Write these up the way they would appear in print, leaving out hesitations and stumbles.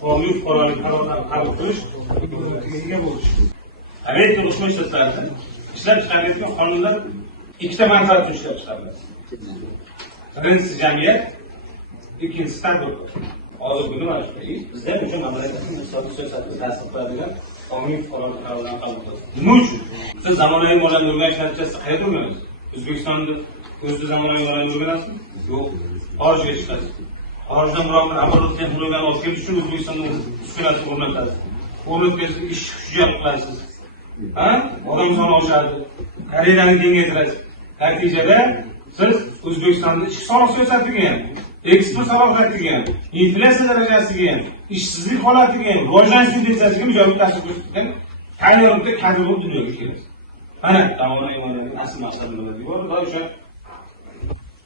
qonuniy fuqarolik qarorlarini qabul qilish huquqiga ega bo'lish. Elektron ushbu ishlatmalarda ishlab chiqarilayotgan qonunlar ikkita manfaat uchun ishlab chiqariladi. Birinchisi jamiyat, ikkinchisi tadbirkor. Hozir buni mana shu bizda o'sha mamlakatning iqtisodiy siyosatiga ta'sir qiladigan qonuniy fuqarolik qarorlarini qabul qiladi. Nima uchun? Siz zamonaviy mollarni o'rganish natijasida qayerda o'rganasiz? O'zbekistonda o'zida zamonaviy mollarni o'rganasizmi? Yo'q. Xorijga chiqasiz. Xorijdan biroq bir amaliyot texnologiyani olib kelish uchun O'zbekistonda uskunasi o'rnatadi. O'rnatgach ish kuchi jalb qilasiz. Odam soni oshadi. Karyerani kengaytirasiz. Natijada siz O'zbekistonda ish soni siyosatiga ham, eksport salohiyatiga ham, inflyatsiya darajasiga ham, ishsizlik holatiga ham, rivojlanish tendensiyasiga ijobiy ta'sir ko'rsatgan tayyorlikda kadr bo'lib dunyoga kelasiz. Mana zamonaviy mollarning asl maqsadi nima deb o'sha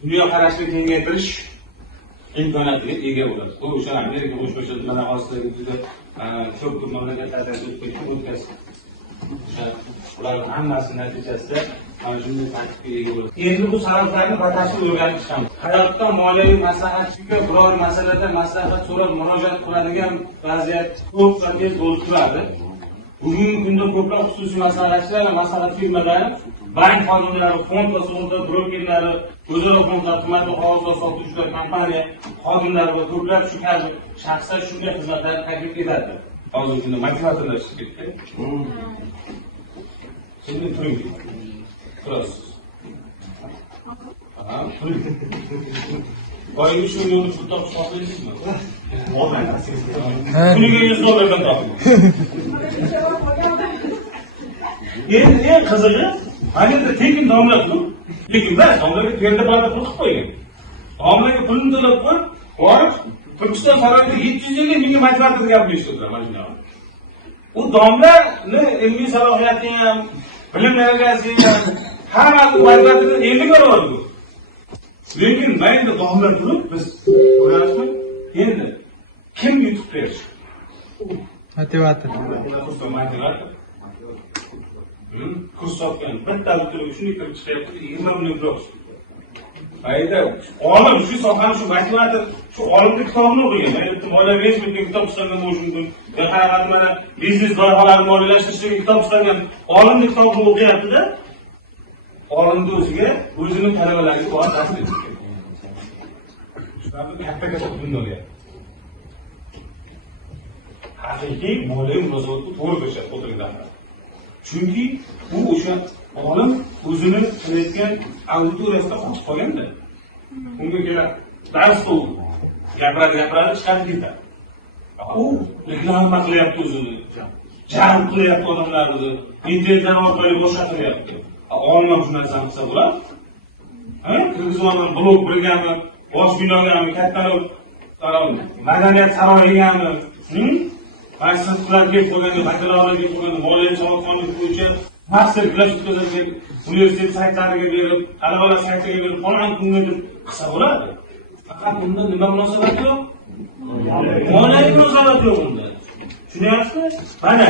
dunyo qarashini kengaytirish imkoniyatiga ega bo'ladi. Bu o'sha Amerika Qo'shma Shtatlar orasidagi juda ko'p mamlakatlarda o'tkazdi. Ular hammasi natijasida mana shunday tartibga ega bo'ladi. Endi bu sabablarni batafsil o'rganib chiqamiz. Hayotda moliyaviy maslahatchiga biror masalada maslahat so'rab murojaat qiladigan vaziyat ko'p va tez bo'lib turadi. Bugungi kunda ko'plab xususiy maslahatchilar va maslahat firmalari, bank xodimlari, fond va sug'urta brokerlari, o'zaro fondlar, qimmatbaho sotuvchilar, kompaniya xodimlari va ko'plab shu kabi shaxslar shunday xizmatlarni taklif etadi. Hozirgi kunda motivatorlar chiqib ketdi. Şimdi turing. Turasiz. Turing. Oyga shu yo'lni pul topish xohlaysizmi? Olmaysiz. Kuniga $100 toping. Endi eng qizig'i, mana endi tekin domla pul, lekin bas domlaga yerda barda pul qilib qo'ygan. Domlaga pulni to'lab qo'yib, borib Turkiston saroyida 750 mingga motivator gaplashtirdilar mana shunday. U domlani ilmiy salohiyati ham, bilim darajasi ham hamma motivatorni endi ko'ryapti. Lekin mayda domla turib biz ko'ramizmi? Endi kim yutib berish? Motivator. Kurs sotgan bitta bitirib shunday kirib chiqyapti, 20 million dollar. Ayda olim shu sohani shu motivator shu olimning kitobini o'qigan. Ayda moliyaviy menejmentga kitob chiqargan bo'lishi mumkin. Va qaraganda mana biznes loyihalarini moliyalashtirishga kitob chiqargan olimning kitobini o'qiyapti-da. Olimning o'zining talabalariga bor dars beradi. Shularni katta-katta pulni olyapti. Haqiqiy moliyaviy munosabatni to'g'ri qilishadi o'tirgan. Chunki u o'sha olim o'zini qilayotgan auditoriyasida qotib qolganda, unga kerak dars bo'ldi. Gapiradi, chiqarib ketadi. U reklama qilyapti o'zini, jalb qilyapti odamlarni, internetdan orqali boshqa qilyapti. Olim ham shu narsani qilsa bo'ladi. Qirg'izistondan blog bilganmi, bosh binogami, kattaroq madaniyat saroyigami, Maksatlar kelib qolganda, bakalavrlar kelib qolganda, moliya savodxonligi bo'yicha master klass o'tkazilgan universitet saytlariga berib, talabalar saytiga berib, qolgan kungadir qilsa bo'ladi. Faqat bunda nima munosabat yo'q? Moliyaviy munosabat yo'q bunda. Tushunyapsizmi? Mana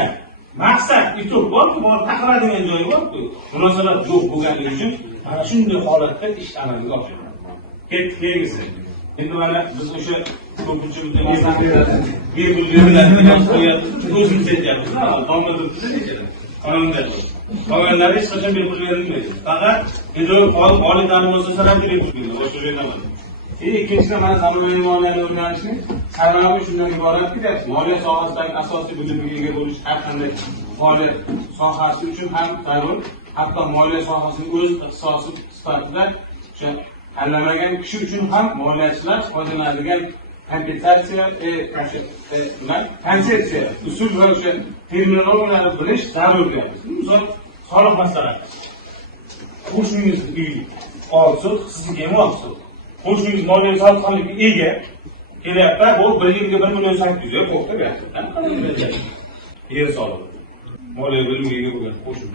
maqsad yutuq borku, bor taqiradigan joyi borku, munosabat yo'q bo'lganligi uchun mana shunday holatda ish amalga oshadi. Ketgisi. Endi mana biz o'sha ko'pincha bitta maslahatlarni o'zimiz aytyapmiz. Domla turibdi nechada? Qonunda. Qolganlari hech qachon bepul berilmaydi. Faqat oliy ta'lim muassasalariga bepul beriladi. Boshqa joyda emas. Ikkinchidan mana zamonaviy moliyani o'rganishning sababi shundan iboratki, moliya sohasidagi asosiy bilimga ega bo'lish har qanday faoliyat sohasi uchun ham zarur. Hatto moliya sohasining o'z ixtisosi sifatida o'sha tanlamagan kishi uchun ham moliyachilar foydalanadigan konsepsiya, usul va o'sha terminologiyalarni bilish zarur deyapmiz. Misol, soliq masalasi. Qo'shningiz uy olsa, sizniki ham olsa. Qo'shningiz moliyaviy savodxonlikka ega kelyapti, bu bir yilga 1,8 million qo'yib beradi. Qanday beradi? Yer soliq. Moliya bo'limiga ega bo'lgan qo'shnin.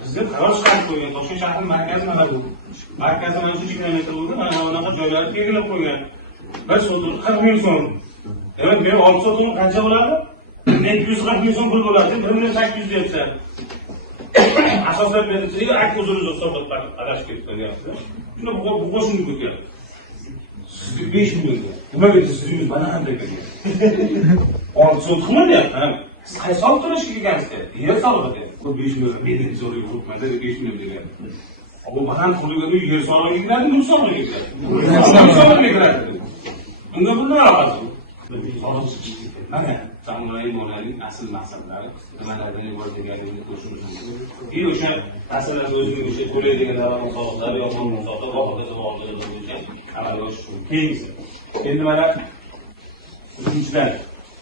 Bizda qaror chiqarib qo'ygan, Toshkent shahri markazi mana bu. Markazi mana shu kilometr bo'ldi, mana bunaqa joylarni belgilab qo'ygan. Bir so'm 40 ming so'm. Demak, men 6 so'm qancha bo'ladi? 240 ming so'm pul bo'ladi. 1,8 deyapsa. Asoslab berilsa, aka o'zingiz hisoblab qarashib ketdi deyapsiz. Shunda bu qo'shimni ko'tyapti. Sizga 5 million. Nima dedi sizingiz mana qanday bergan? 6 so'txmi deyapti. Siz qaysi olib to'lashga kelgansiz? Yer solig'i deyapti. Bu 5 million menga zo'rga uribmadi, 5 million degan. Bu baland qurilgan yer solig'iga kiradi, mulk solig'iga kiradi. Mulk solig'iga kiradi. Bunga bunday aloqasi yo'q. Mana Samuray Mo'raning asl maqsadlari nimalardan iborat ekanligini ko'rishimiz mumkin. O'sha masalan o'zining o'sha to'laydigan daromad solig'lari yoki musoqat va hokazolarga bo'yicha amalga oshirish mumkin. Keyingi. Endi mana uchinchidan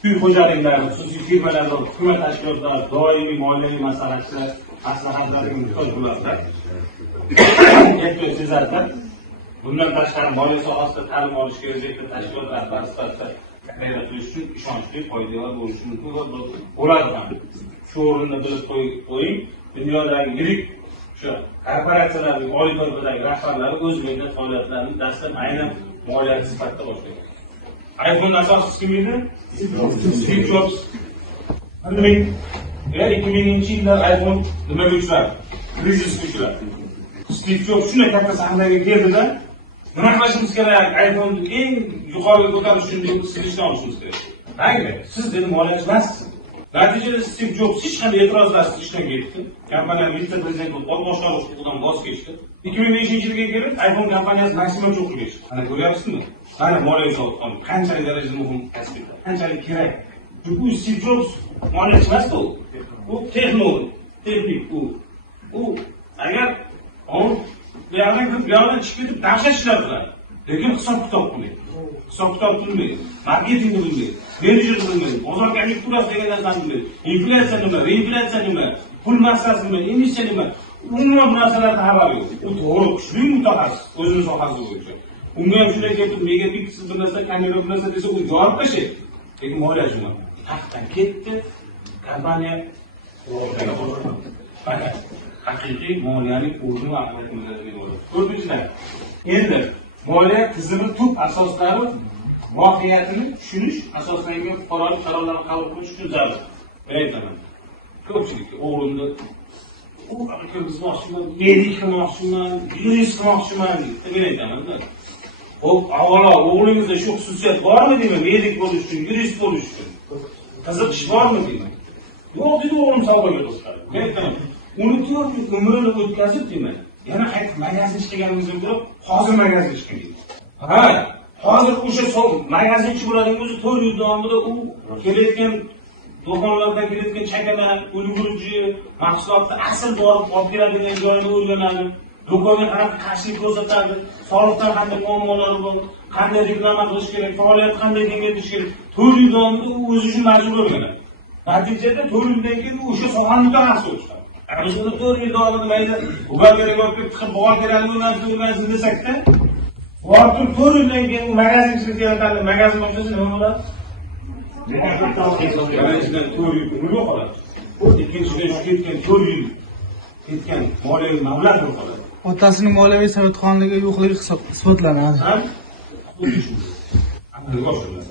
uy xo'jaliklari, xususiy firmalarda, hukumat tashkilotlari doimiy moliyaviy maslahatchilar, maslahatlarga muhtoj bo'ladilar. Ehtiyoj sezadilar. Bundan tashqari moliya sohasida ta'lim olish kelajakda tashkilot rahbari sifatida qadriyat qilish uchun ishonchli, foydali bo'lishi mumkin bo'ladi ham. Shu o'rinda bilib qo'ying, dunyodagi yirik shu korporatsiyalarning oliy toifadagi rahbarlari o'z mehnat faoliyatlarini dastlab aynan moliyaviy sifatida boshlagan. iPhone asoschisi kim edi? Steve Jobs. 2000-yilda iPhone nimaga uchradi? Krizisga uchradi. Steve Jobs shunday katta sahnaga keldida, nima qilishimiz kerak? iPhone'ni eng yuqoriga ko'tarish uchun sizishni olishimiz kerak. Mayli, siz dedi moliyachi emassiz. Natijada Steve Jobs hech qanday e'tirozlarsiz ishdan ketdi. Kompaniya vitse-prezident bo'lib, boshqaruv huquqidan voz kechdi. 2005-yilga kelib iPhone kompaniyasi maksimum cho'qqiga chiqdi. Mana ko'ryapsizmi? Mana moliyaviy sohada qanchalik darajada muhim kasb, qanchalik kerak. Chunki Steve Jobs moliyachi emas u. U texnik u. Agar u bu yoqdan chiqib ketib dahshat ishlar qiladi. Lekin hisob-kitob qilmaydi. Hisob-kitob qilmaydi. Marketing qilmaydi. Menejer qilmaydi. Bozor konjunkturasi degan narsani bilmaydi. Inflyatsiya nima, reinflyatsiya nima, pul massasi nima, emissiya nima. Umuman bu narsalardan xabari yo'q. U to'g'ri kuchli mutaxassis o'zining sohasi bo'yicha. Unga ham shunday kelib megapiksel bir narsa, kamera bir narsa desa u javob tashlaydi. Lekin moliyachi nima? Taxtdan ketdi. Kompaniya haqiqiy moliyaviy o'rni va ahamiyatini bo'ladi. To'rtinchidan, endi moliya tizimi tub asoslari mohiyatini tushunish asoslangan fuqarolik qarorlarini qabul qilish uchun zarur. Aytaman. Ko'pchilikka o'g'limni u qilmoqchiman, medik qilmoqchiman, yurist qilmoqchiman deb aytaman-da. Xo'p, avvalo o'g'lingizda shu xususiyat bormi deyman, medik bo'lish uchun, yurist bo'lish uchun. Qiziqish bormi deyman. Yo'q dedi o'g'lim savdoga qiziqadi. Aytaman. Uni 4 yil umrini o'tkazib deyman. Yana qaytib magazin ishlaganimizdan ko'ra hozir magazin ishlaydi. Ha, hozir o'sha magazinchi bo'ladigan o'zi 4 yil davomida u kelayotgan do'konlardan kelayotgan chakana, ulgurji, mahsulotni asl borib olib keladigan joyini o'rganadi. Do'konga qarab qarshilik ko'rsatadi. Soliqdan qanday muammolari bor, qanday reklama qilish kerak, faoliyat qanday kengaytirish kerak. 4 yil davomida u o'zi uchun majbur o'rganadi. Natijada 4 yildan keyin o'sha sohani mutaxassis bo'ladi. Biz uni 4 yil davomida mayda buxgalteriyaga olib kelib chiqib buxgalteriyani o'rganib desakda, borib 4 yildan keyin magazinchilik yaratadi, magazin ochsa nima bo'ladi? Birinchidan 4 yil umri yo'qoladi. Ikkinchidan shu ketgan 4 yil ketgan moliyaviy mablag' yo'qoladi. Otasining moliyaviy savodxonligi yo'qligi isbotlanadi.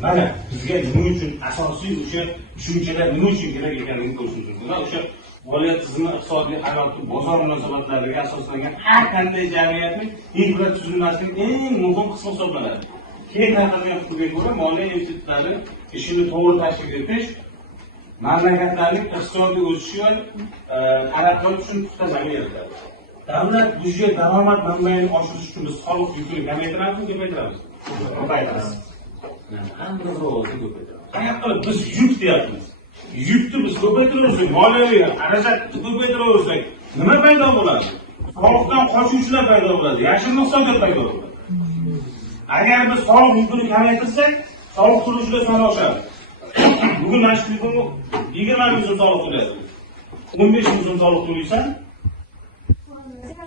Mana bizga nima uchun asosiy o'sha tushunchalar nima uchun kerak ekanligini ko'rishimiz mumkin. O'sha moliya tizimi iqtisodiy hayotni bozor munosabatlariga asoslangan har qanday jamiyatning infratuzilmasining eng muhim qismi hisoblanadi. Keng tarqalgan fikrga ko'ra moliya institutlari ishini to'g'ri tashkil etish mamlakatlarning iqtisodiy o'sishi va taraqqiyoti uchun puxta zamin yaratadi. Davlat byudjet daromad manbaini oshirish uchun biz soliq yukini kamaytiramizmi, ko'paytiramiz? Ko'paytiramiz. Haqiqatda biz yuk deyapmiz. Yukni biz ko'paytiraversak, moliyaviy xarajatni ko'paytiraversak, nima paydo bo'ladi? Soliqdan qochuvchilar paydo bo'ladi, yashirin iqtisodiyot paydo bo'ladi. Agar biz soliq yukini kamaytirsak, soliq to'lovchilar soni oshadi. Bugun mana shu 20 ming so'm soliq to'layapsiz. 15 ming so'm soliq to'laysan,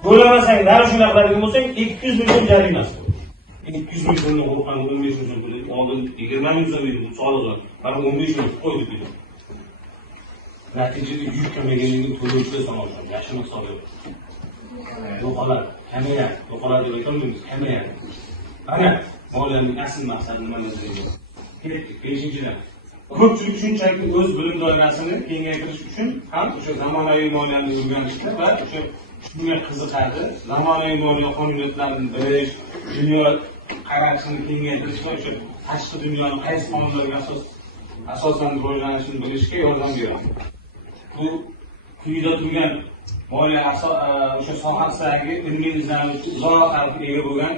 to'lamasang, narxini qiladigan bo'lsang, 200 ming so'm jarimasi. 200 ming so'mni qo'rqqan 15 ming so'm to'laydi. Oldin 20 ming so'm edi bu soliq. Hali 15 ming qo'ydi dedi. Natijada yuk kamayganligini to'lovchilar soni oshadi. Yaxshi iqtisodiyot. Yo'qoladi, kamayadi. Yo'qoladi deb aytolmaymiz, kamayadi. Mana moliyaning asl maqsadi nimaligini. 5-dan. Ko'pchilik shunchaki o'z bilim doirasini kengaytirish uchun ham o'sha zamonaviy moliyani o'rganishda va o'sha shunga qiziqadi. Zamonaviy moliya qonuniyatlarini bilish, dunyo qarashini kengaytirish va o'sha tashqi dunyoni qaysi qonunlarga asosan rivojlanishini bilishga yordam beradi. Bu quyida turgan moliya o'sha sohasidagi ilmiy izlanishga uzoq ta'rifga ega bo'lgan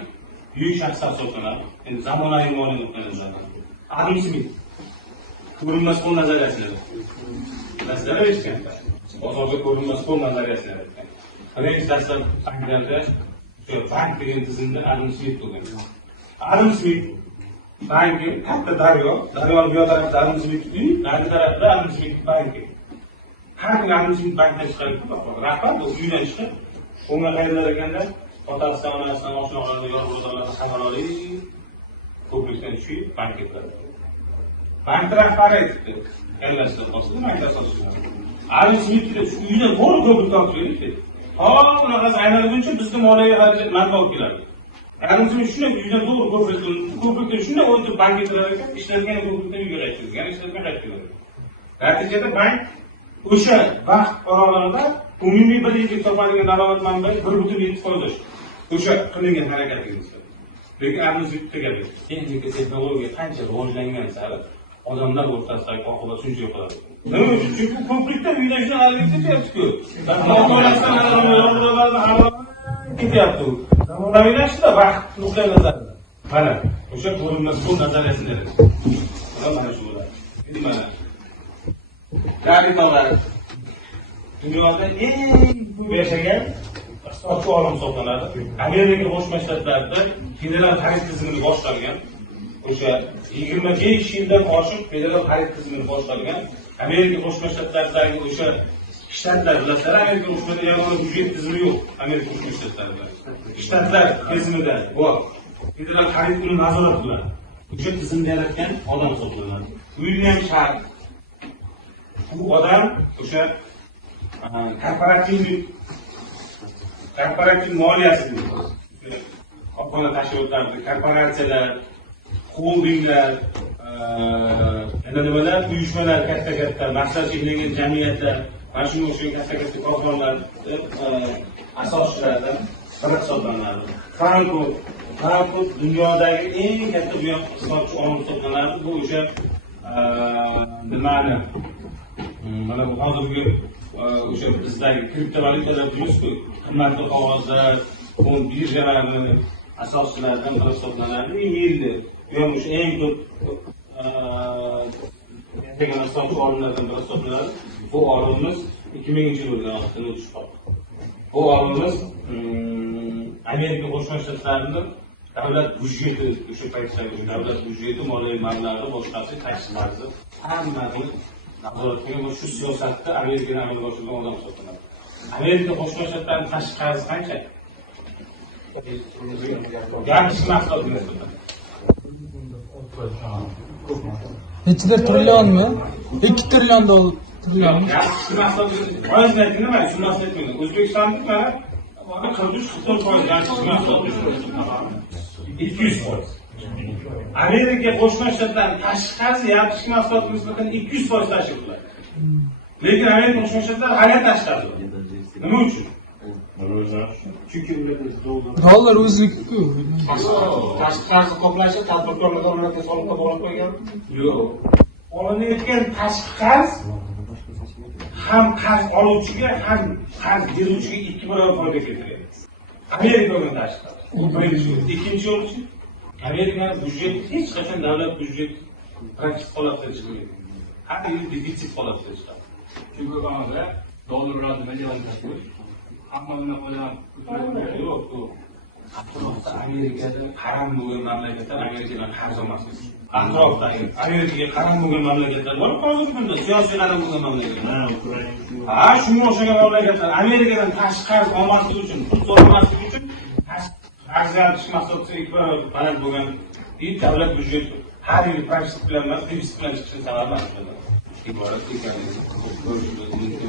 buyuk shaxslar hisoblanadi. Endi zamonaviy moliya nuqtai nazaridan. Adam Smit ko'rinmas qo'l nazariyasini bilasizlar eshitganlar. Bozorda ko'rinmas qo'l nazariyasini yaratgan. Birinchi dastlab Angliyada o'sha bank degan tizimda Adam Smit bo'lgan. Adam Smit banki katta daryo bu yoq tarafda Adam Smit uyi, narigi tarafda Adam Smit banki. Har kuni Adam Smit bankdan chiqadi, rahbar bu uydan chiqib, o'nga qayerlar ekanda, otasidan, onasidan, oshnalardan, yorug'lardan xabar olib, ko'prikdan tushib, bankka kiradi. Bank rahbari aytibdi, kallasidan qolsa, bank asoschilar. Adam Smit uydan ko'prikdan tushib, unaqasi aylanguncha bizga moliyaviy xarajat manba olib keladi. Adam Smit shunday uydan ko'prikdan shunday o'tib bankka kirar ekan, ishlatgan ko'prikdan uyga qaytadi, ya'ni ishlatmay qaytadi. Natijada bank o'sha vaqt oralig'ida umumiy bir yillik topadigan daromad manbai 1,7%. O'sha qilingan harakatingizda. Lekin Adam Smit gapir. Texnika, texnologiya qancha rivojlangan sari odamlar o'rtasidagi oqibat shuncha yo'qoladi. Nima uchun? Chunki ko'prikdan uydan shuni harakatga ketyapti-ku. Noto'lasdan yorug'lardan ketyapti. Zamonaviylashdi vaqt nuqtai nazaridan. Mana o'sha ko'rinmas qo'l nazariyasini yaratdi. Mana shu bo'ladi. Endi mana kapitalar dunyoda eng ko'p yashagan iqtisodchi olim hisoblanadi. Amerika Qo'shma Shtatlarida federal xarid tizimini boshqargan, o'sha 25 yildan oshiq federal xarid tizimini boshqargan Amerika Qo'shma Shtatlaridagi o'sha shtatlar bilasizlar, Amerika Qo'shma Shtatlarida yagona byudjet tizimi yo'q. Amerika Qo'shma Shtatlarida shtatlar tizimida bor. Federal xarid uni nazorat qiladi. O'sha tizimni yaratgan odam hisoblanadi. William Sharp bu odam o'sha korporativ moliyasini qopqona tashkilotlarni, korporatsiyalar, xoldinglar, yana nimalar, uyushmalar, katta maqsad cheklangan jamiyatlar, mana shunga o'xshagan katta korxonalar asoschilaridan biri hisoblanadi. Frankfurt dunyodagi eng katta buyoq iqtisodchi olim hisoblanadi. Bu o'sha nimani mana bu hozirgi o'sha bizdagi kriptovalyutalar deymiz-ku, qimmatli qog'ozlar, fond birjalari asoschilaridan biri hisoblanadi. Yilda bu ham o'sha eng ko'p yashagan iqtisodchi olimlardan biri hisoblanadi. Bu olimimiz 2000-yil o'lgan vaqtida o'tib qoldi. Bu olimimiz Amerika Qo'shma Shtatlarining davlat byudjeti, o'sha paytdagi davlat byudjeti, moliyaviy mablag'i, boshqasi tashqi qarzi hammasini nazorat qilgan va shu siyosatda Amerikadan amalga oshirgan odam hisoblanadi. Amerika Qo'shma Shtatlarining tashqi qarzi qancha? Yangi mahsulot hisoblanadi. Nechidir trillionmi? 2 trillion dollar. Trillion. Yangi mahsulot foizni nima? Shuni aytmayman. O'zbekistonda mana 43-40% yangi mahsulot 200%. Amerika Qo'shma Shtatlarining tashqi qarzi yangi mahsulotga nisbatan 200% tashkil qiladi. Lekin Amerika Qo'shma Shtatlari hali tashqi qarzi. Nima uchun? Chunki dollar o'zlik-ku. Tashqi qarzi qoplashi tadbirkorlar tomonidan soliqqa bog'lab qo'ygan? Yo'q. Olinayotgan tashqi qarz ham qarz oluvchiga, ham qarz beruvchiga 2 barobar foyda keltiradi. Amerikaning tashqi qarzi. Bu birinchi yo'l. Ikkinchi yo'l Amerikaning byudjeti hech qachon davlat byudjeti praktik holatda chiqmaydi. Har yil defitsit holatda chiqadi. Chunki o'zimizda dollar bilan million tashkil. Hamma buni qo'ygan. Yo'q. Atrofda Amerikada haram bo'lgan mamlakatlar Amerikadan qarz olmaslik. Atrofdagi Amerikaga haram bo'lgan mamlakatlar bor, hozirgi kunda siyosiy haram bo'lgan mamlakatlar. Shunga o'xshagan mamlakatlar Amerikadan tashqi qarz olmaslik uchun, pul so'ramaslik uchun arziyatish mahsulotga 2 barobar baland bo'lgan davlat byudjeti har yil praktik bilan emas, defitsit bilan chiqishini sababi aslida iborat ekanligini ko'rishimiz mumkin.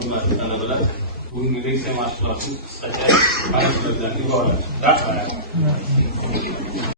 Hurmatli talabalar, bugungi leksiya mashg'ulotimiz qisqacha mana shulardan iborat. Rahmat.